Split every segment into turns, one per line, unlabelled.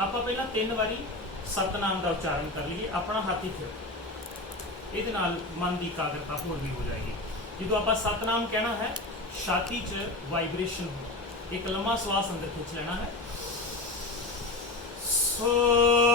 ਆਪਾਂ ਪਹਿਲਾਂ ਤਿੰਨ ਵਾਰੀ ਸਤਨਾਮ ਦਾ ਉਚਾਰਨ ਕਰ ਲਈਏ, ਆਪਣਾ ਹੱਥ ਹੀ ਫਿਰ। ਇਹਦੇ ਨਾਲ ਮਨ ਦੀ ਇਕਾਗਰਤਾ ਹੋਰ ਵੀ ਹੋ ਜਾਏਗੀ। ਜਦੋਂ ਆਪਾਂ ਸਤਨਾਮ ਕਹਿਣਾ ਹੈ, ਛਾਤੀ 'ਚ ਵਾਈਬ੍ਰੇਸ਼ਨ ਹੋ। ਇੱਕ ਲੰਮਾ ਸਵਾਸ ਅੰਦਰ ਖਿੱਚ ਲੈਣਾ ਹੈ। ਸਾਰੀ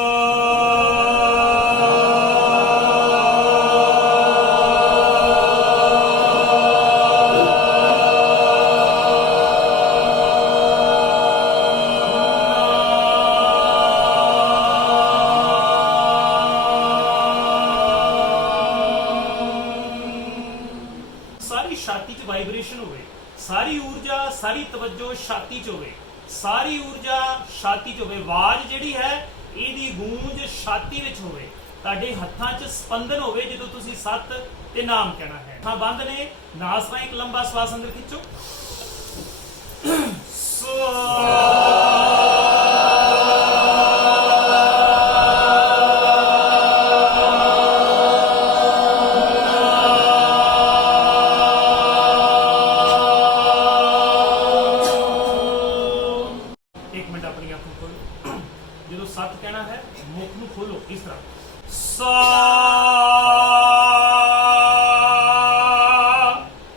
ਵਾਈਬ੍ਰੇਸ਼ਨ ਹੋਵੇ, ਸਾਰੀ ਊਰਜਾ, ਸਾਰੀ ਤਵੱਜੋ ਛਾਤੀ 'ਚ ਹੋਵੇ, ਸਾਰੀ ਊਰਜਾ ਛਾਤੀ 'ਚ ਹੋਵੇ, ਆਵਾਜ਼ ਜਿਹੜੀ ਹੈ, ਇਹਦੀ ਗੂੰਜ ਛਾਤੀ ਵਿੱਚ ਹੋਵੇ, ਤੁਹਾਡੇ ਹੱਥਾਂ 'ਚ ਸਪੰਦਨ ਹੋਵੇ ਜਦੋਂ ਤੁਸੀਂ ਸੱਤ ਤੇ ਨਾਮ ਕਹਿਣਾ ਹੈ। ਹਾਂ ਬੰਦ ਨੇ, ਨਾਸ ਰਾਹੀਂ ਇੱਕ ਲੰਬਾ ਸਵਾਸ ਅੰਦਰ ਖਿੱਚੋ। ਮਿੰਟ ਆਪਣੀ ਅੱਖ ਨੂੰ ਖੋਲੋ ਜਦੋਂ ਸੱਤ ਕਹਿਣਾ ਹੈ, ਮੁਖ ਨੂੰ ਖੋਲੋ ਇਸ ਤਰ੍ਹਾਂ? ਸਾ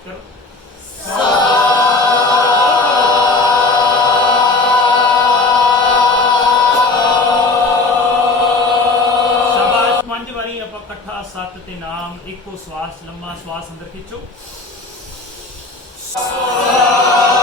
ਕਰੋ ਸ਼ਾਬਾਸ਼, ਪੰਜ ਵਾਰੀ ਆਪਾਂ ਇਕੱਠਾ ਸੱਤ ਤੇ ਨਾਮ, ਇੱਕੋ ਸਵਾਸ, ਲੰਮਾ ਸਵਾਸ ਅੰਦਰ ਖਿੱਚੋ। और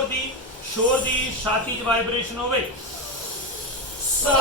ਜ਼ੋਰ ਦੀ ਸ਼ੋਰ ਦੀ ਛਾਤੀ 'ਚ ਵਾਈਬ੍ਰੇਸ਼ਨ ਹੋਵੇ। ਸਾ